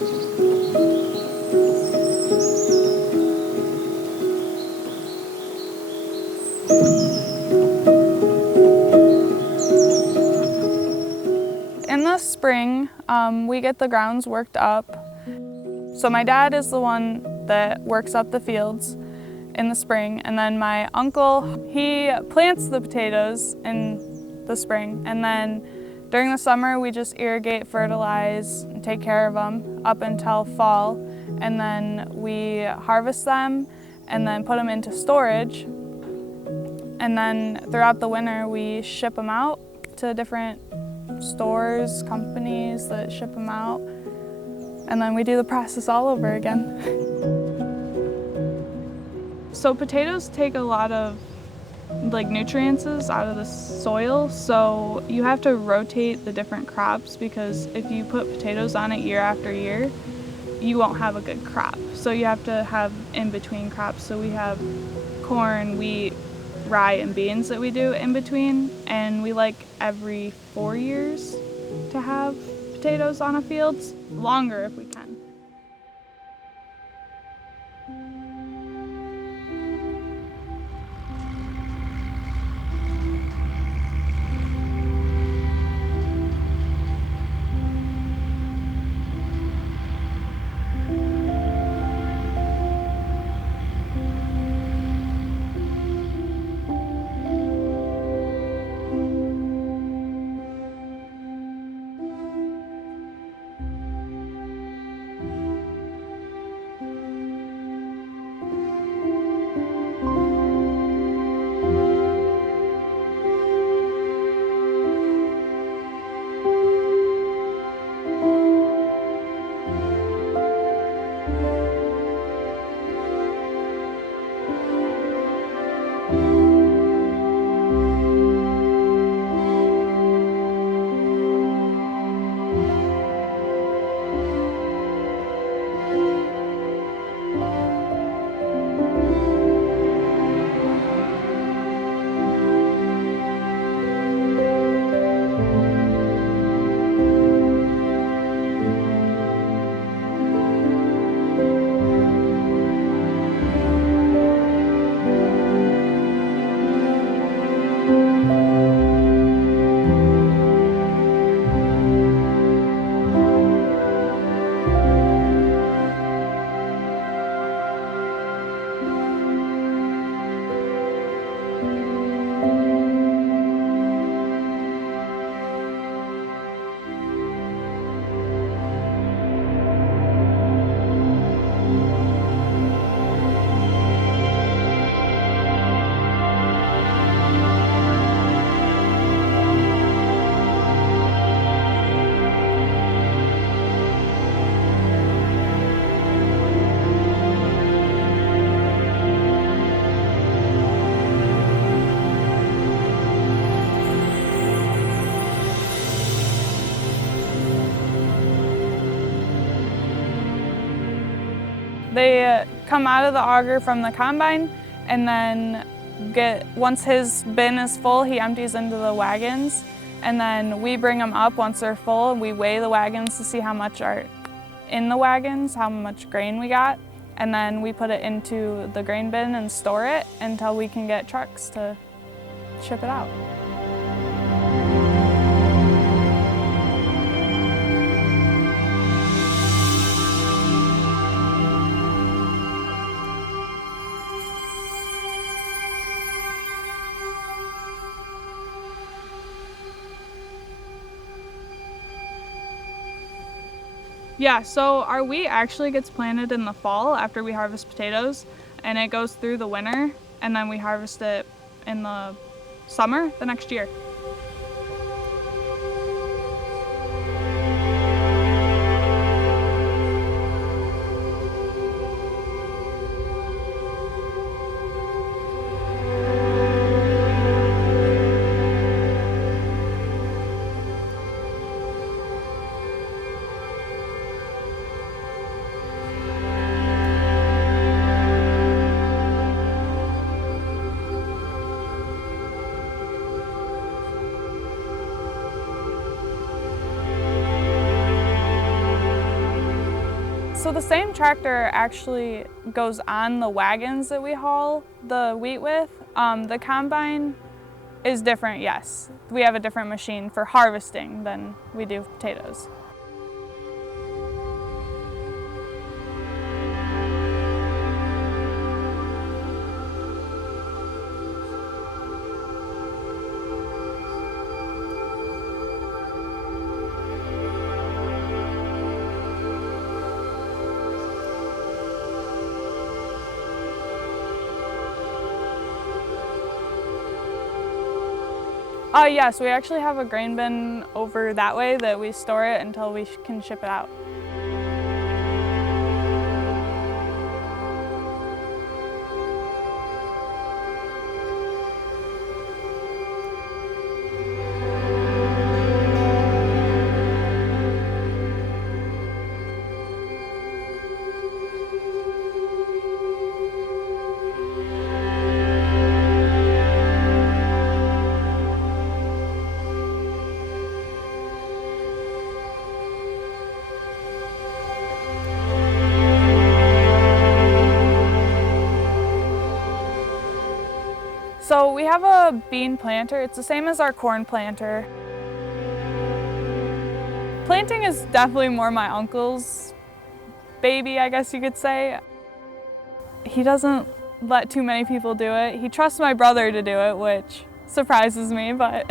In the spring, we get the grounds worked up. So my dad is the one that works up the fields in the spring, and then my uncle, he plants the potatoes in the spring, and then during the summer we just irrigate, fertilize, and take care of them up until fall, and then we harvest them and then put them into storage, and then throughout the winter we ship them out to different stores, companies that ship them out, and then we do the process all over again. So potatoes take a lot of nutrients out of the soil, so you have to rotate the different crops, because if you put potatoes on it year after year, you won't have a good crop. So you have to have in-between crops. So we have corn, wheat, rye, and beans that we do in between, and we like every 4 years to have potatoes on a field, longer if we can. They come out of the auger from the combine, and then once his bin is full, he empties into the wagons, and then we bring them up once they're full, and we weigh the wagons to see how much are in the wagons, how much grain we got, and then we put it into the grain bin and store it until we can get trucks to ship it out. Yeah, so our wheat actually gets planted in the fall after we harvest potatoes, and it goes through the winter, and then we harvest it in the summer the next year. So the same tractor actually goes on the wagons that we haul the wheat with. The combine is different, yes. We have a different machine for harvesting than we do potatoes. Yes, we actually have a grain bin over that way that we store it until we can ship it out. So we have a bean planter. It's the same as our corn planter. Planting is definitely more my uncle's baby, I guess you could say. He doesn't let too many people do it. He trusts my brother to do it, which surprises me, but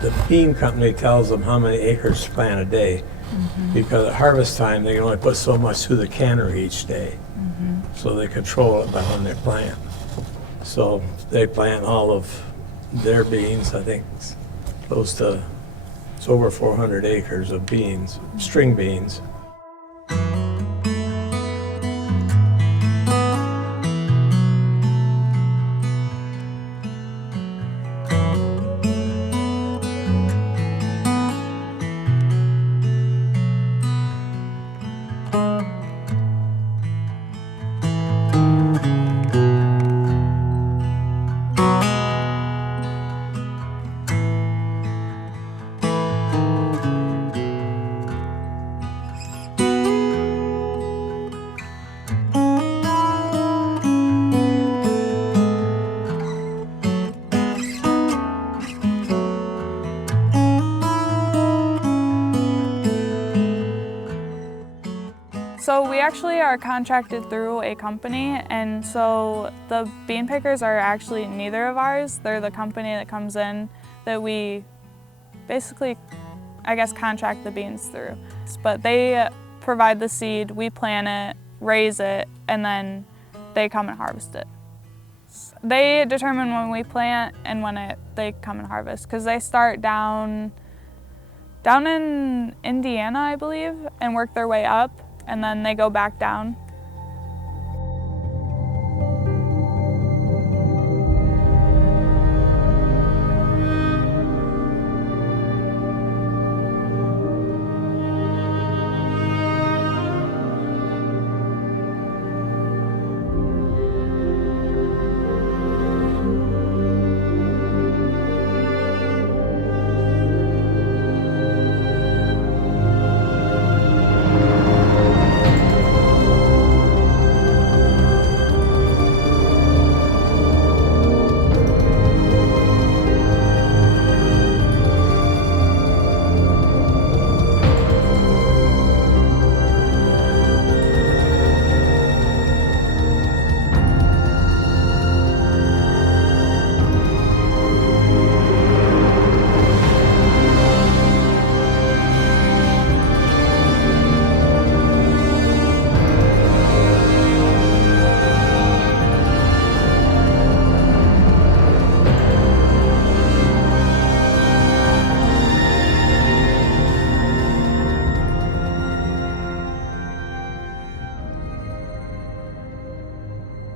the bean company tells them how many acres to plant a day, because at harvest time they can only put so much through the cannery each day. So they control it by when they plant. So they plant all of their beans. I think it's over 400 acres of beans, string beans. So we actually are contracted through a company, and so the bean pickers are actually neither of ours. They're the company that comes in that we basically, I guess, contract the beans through. But they provide the seed, we plant it, raise it, and then they come and harvest it. They determine when we plant and when they come and harvest, because they start down in Indiana, I believe, and work their way up, and then they go back down.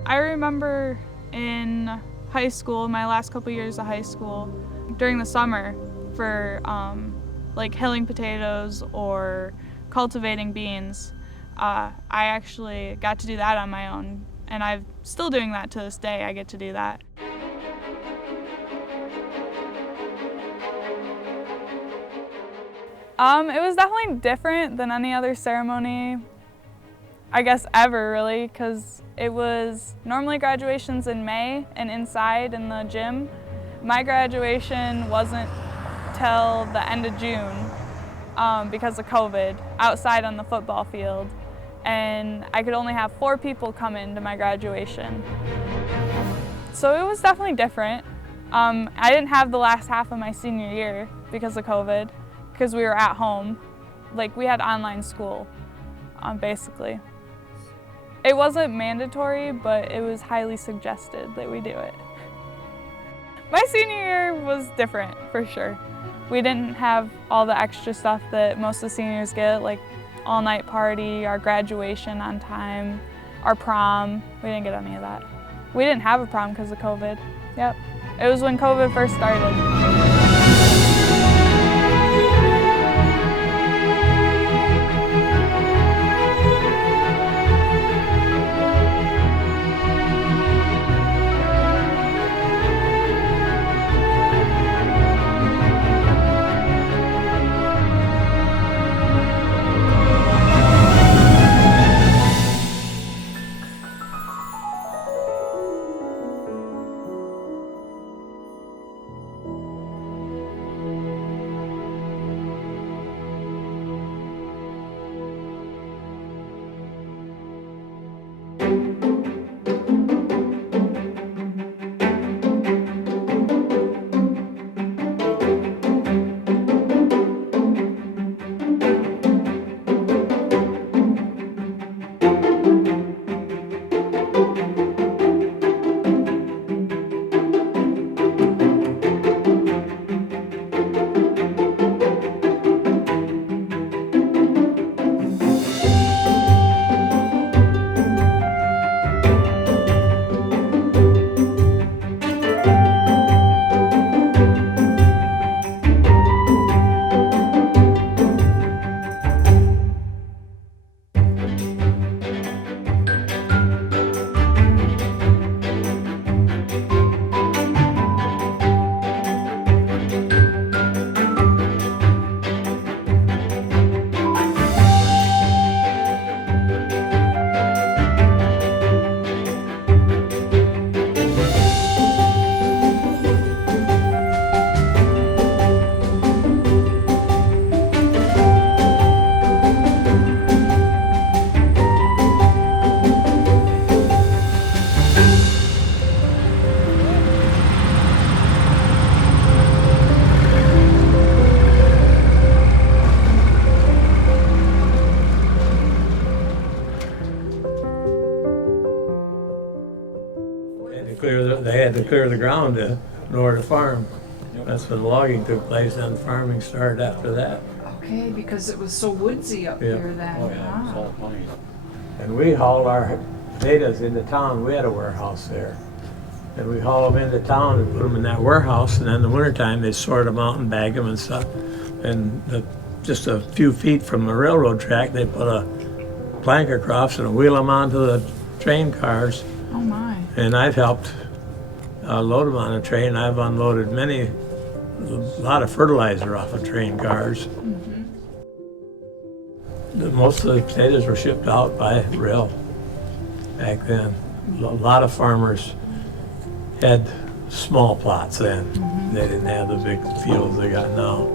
I remember in high school, my last couple years of high school, during the summer for like hilling potatoes or cultivating beans, I actually got to do that on my own, and I'm still doing that to this day. I get to do that. It was definitely different than any other ceremony, I guess, ever really, because it was normally graduations in May and inside in the gym. My graduation wasn't till the end of June because of COVID, outside on the football field, and I could only have 4 people come into my graduation. So it was definitely different. I didn't have the last half of my senior year because of COVID, because we were at home. Like, we had online school, basically. It wasn't mandatory, but it was highly suggested that we do it. My senior year was different, for sure. We didn't have all the extra stuff that most of the seniors get, like all-night party, our graduation on time, our prom. We didn't get any of that. We didn't have a prom because of COVID. Yep. It was when COVID first started. They had to clear the ground in order to farm. That's when logging took place, and farming started after that. Okay, because it was so woodsy up here then. Oh, yeah, it's Wow. all money. And we hauled our potatoes into town. We had a warehouse there. And we hauled them into town and put them in that warehouse, and then in the wintertime they sort them out and bag them and stuff. And just a few feet from the railroad track, they put a plank across and wheel them onto the train cars. Oh my. And I've helped load them on a train. I've unloaded a lot of fertilizer off of train cars. Most of the potatoes were shipped out by rail back then. A lot of farmers had small plots then. They didn't have the big fields they got now.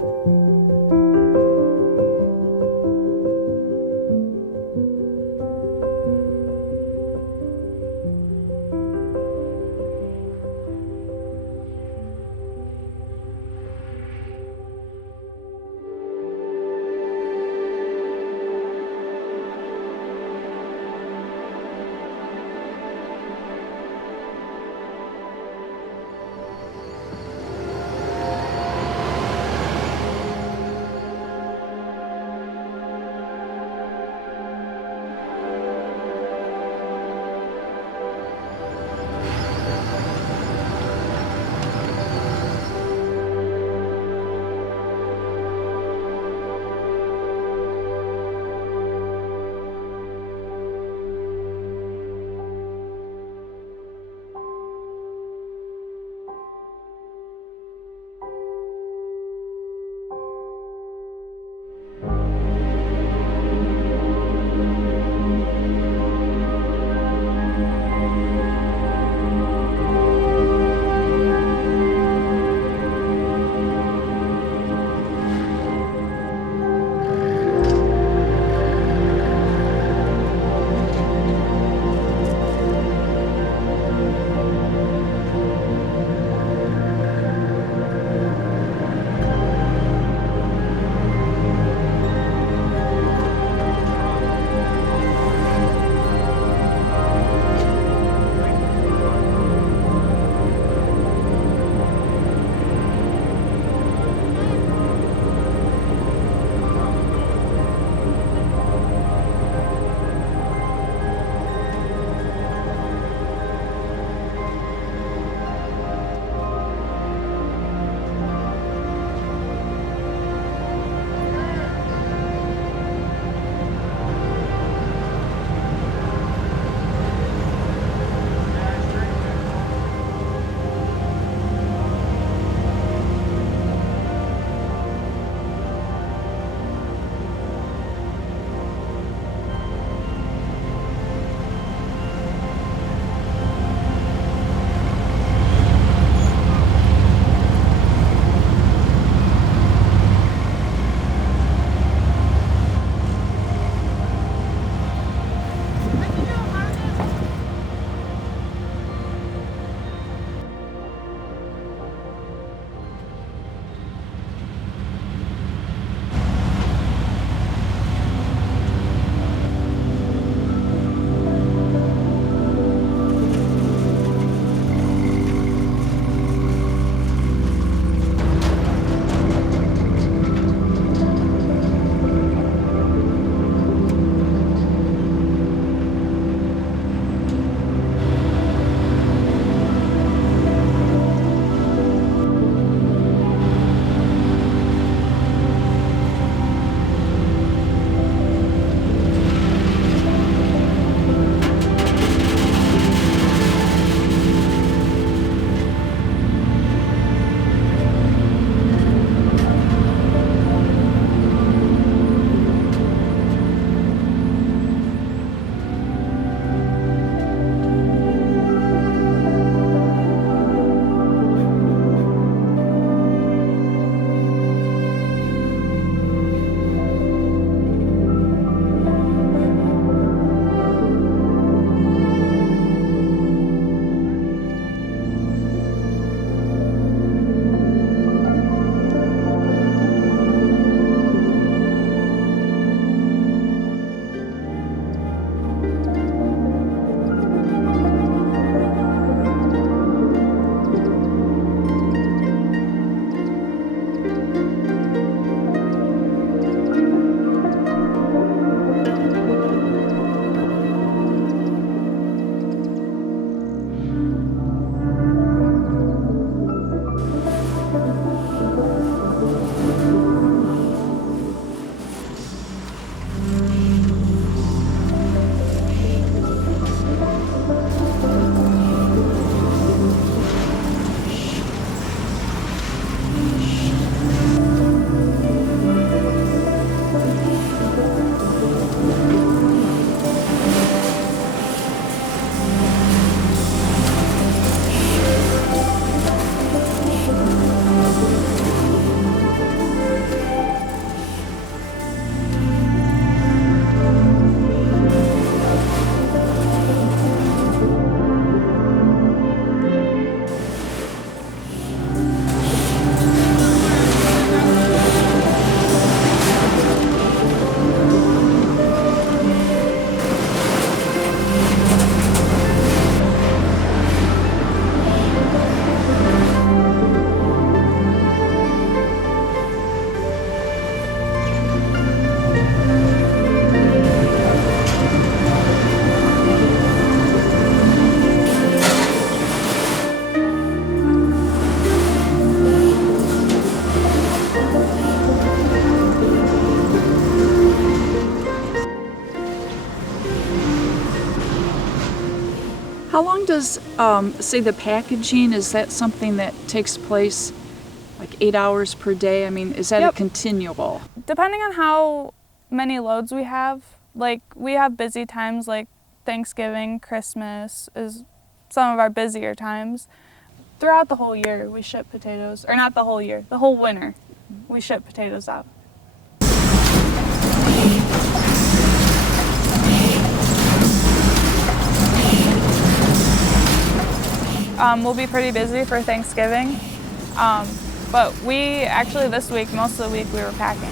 How long does, say the packaging, is that something that takes place like 8 hours per day? I mean, is that a Yep. continual? Depending on how many loads we have, like we have busy times like Thanksgiving, Christmas is some of our busier times. Throughout the whole year, we ship potatoes, or not the whole year, the whole winter, we ship potatoes out. We'll be pretty busy for Thanksgiving, but we actually this week, most of the week, we were packing.